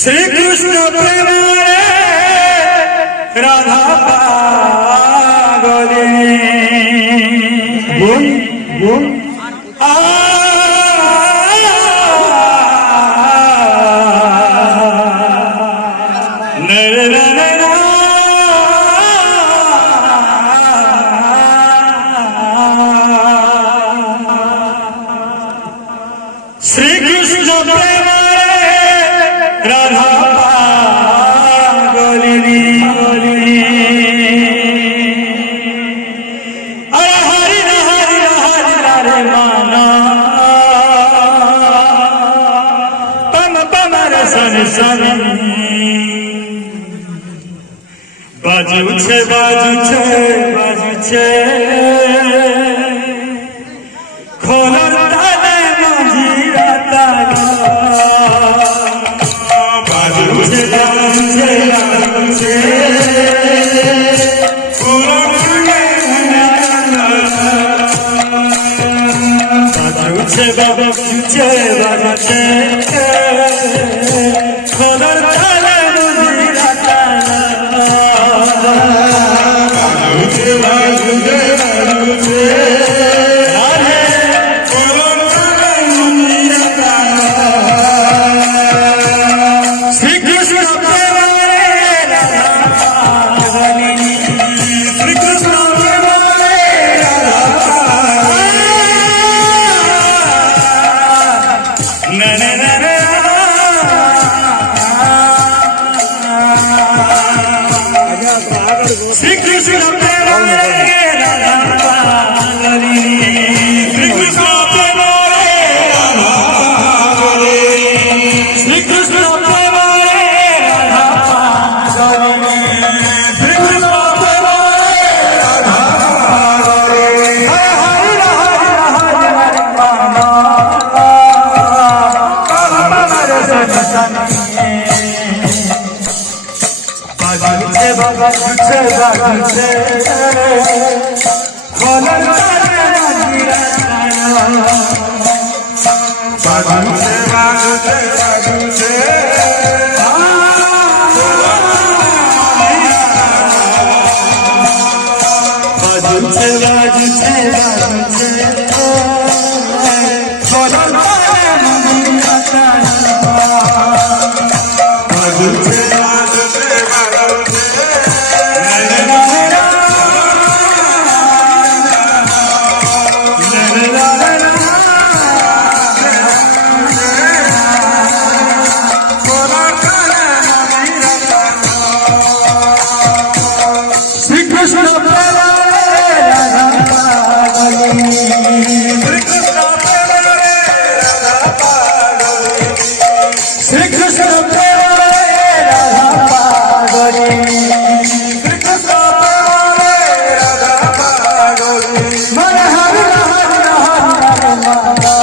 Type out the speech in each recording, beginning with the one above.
श्री कृष्ण प्रेम राधा पागलिनी बोल बोल श्री कृष्ण प्रेम राधा पागलिनी अरे हरि हरि हरि हरे माना पम पम सन सन बाजू छे बाजू छे बाजू छे खोलर ताले मंजीरा ताला बाजू छे बाजू छे बाजू छे खोलर ताले बाजू छे बाजू छे बाजू छे खोलर ताले मंजीरा ताला बाजू छे बाजू छे बाजू छे श्री कृष्ण प्रेम राधा पागलिनी श्री कृष्ण प्रेम राधा पागलिनी श्री कृष्ण प्रेम राधा पागलिनी श्री कृष्ण प्रेम राधा पागलिनी हरे हरे हरे हरे माना हरे सन सन बाजू छे बाजू छे बाजू छे खोलर ताले मंजीरा ताला बाजू छे बाजू छे बाजू छे बाजू छे बाजू छे बाजू छे खोलर ताले मंजीरा ताला बाजू छे बाजू छे श्री कृष्ण प्रेम राधा पागलिनी श्री कृष्ण प्रेम राधा पागलिनी श्री कृष्ण प्रेम राधा पागलिनी श्री कृष्ण प्रेम राधा पागलिनी मन हरि हरि हरि माना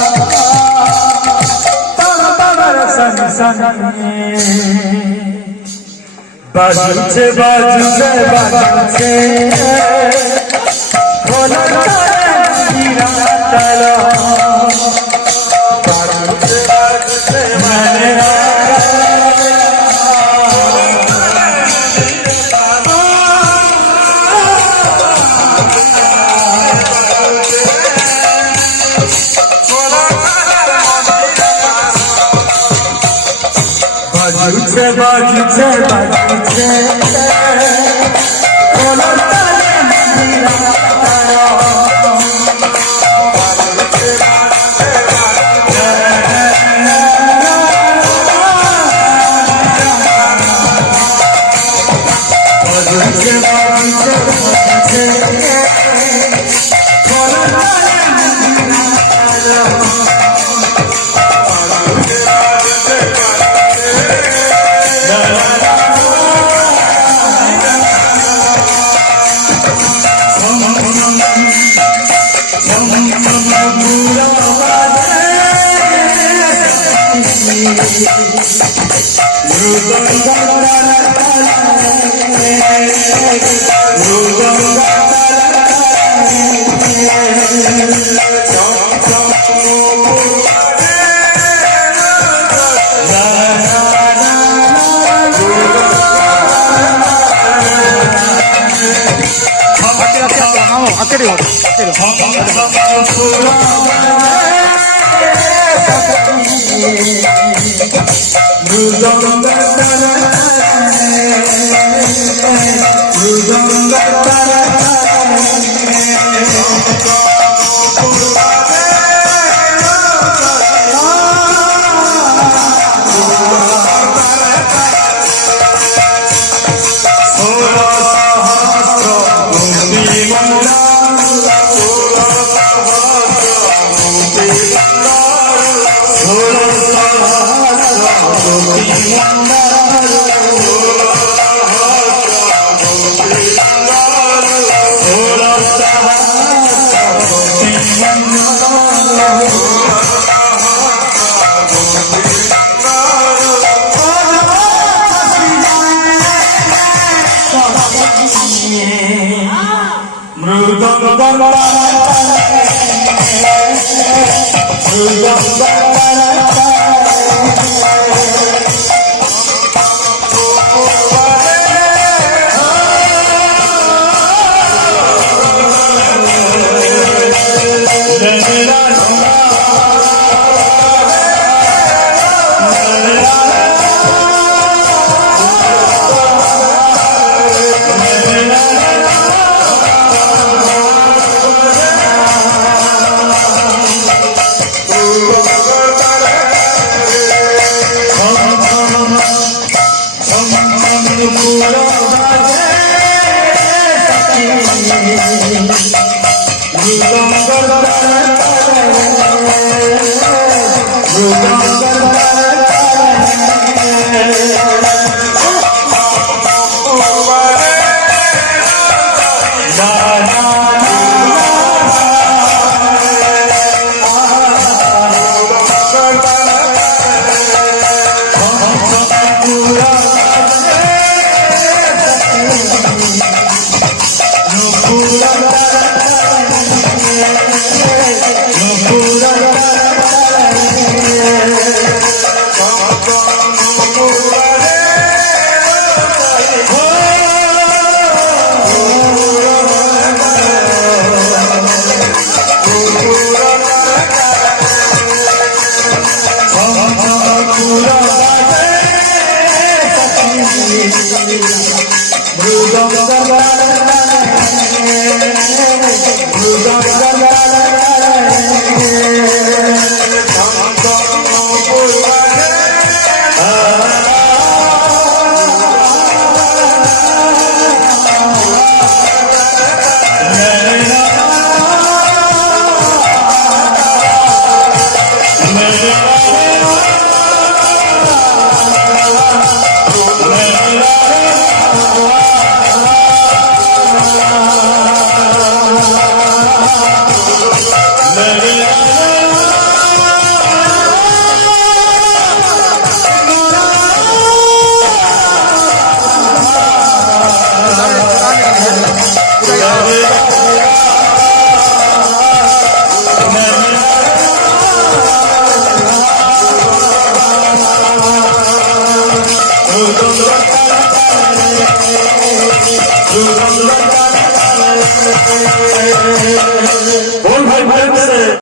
तम तम सन सन बाजू छे बाजू छे बाजू छे खोलर ताले मंजीरा ताला बाजू छे बाजू छे मंजीरा बाजू छे बाजू छे बाजू छे खोलर ताले मंजीरा ताला बाजू छे बाजू छे बाजू छे बाजू छे बाजू छे बाजू छे खोलर ताले मंजीरा ताला Hare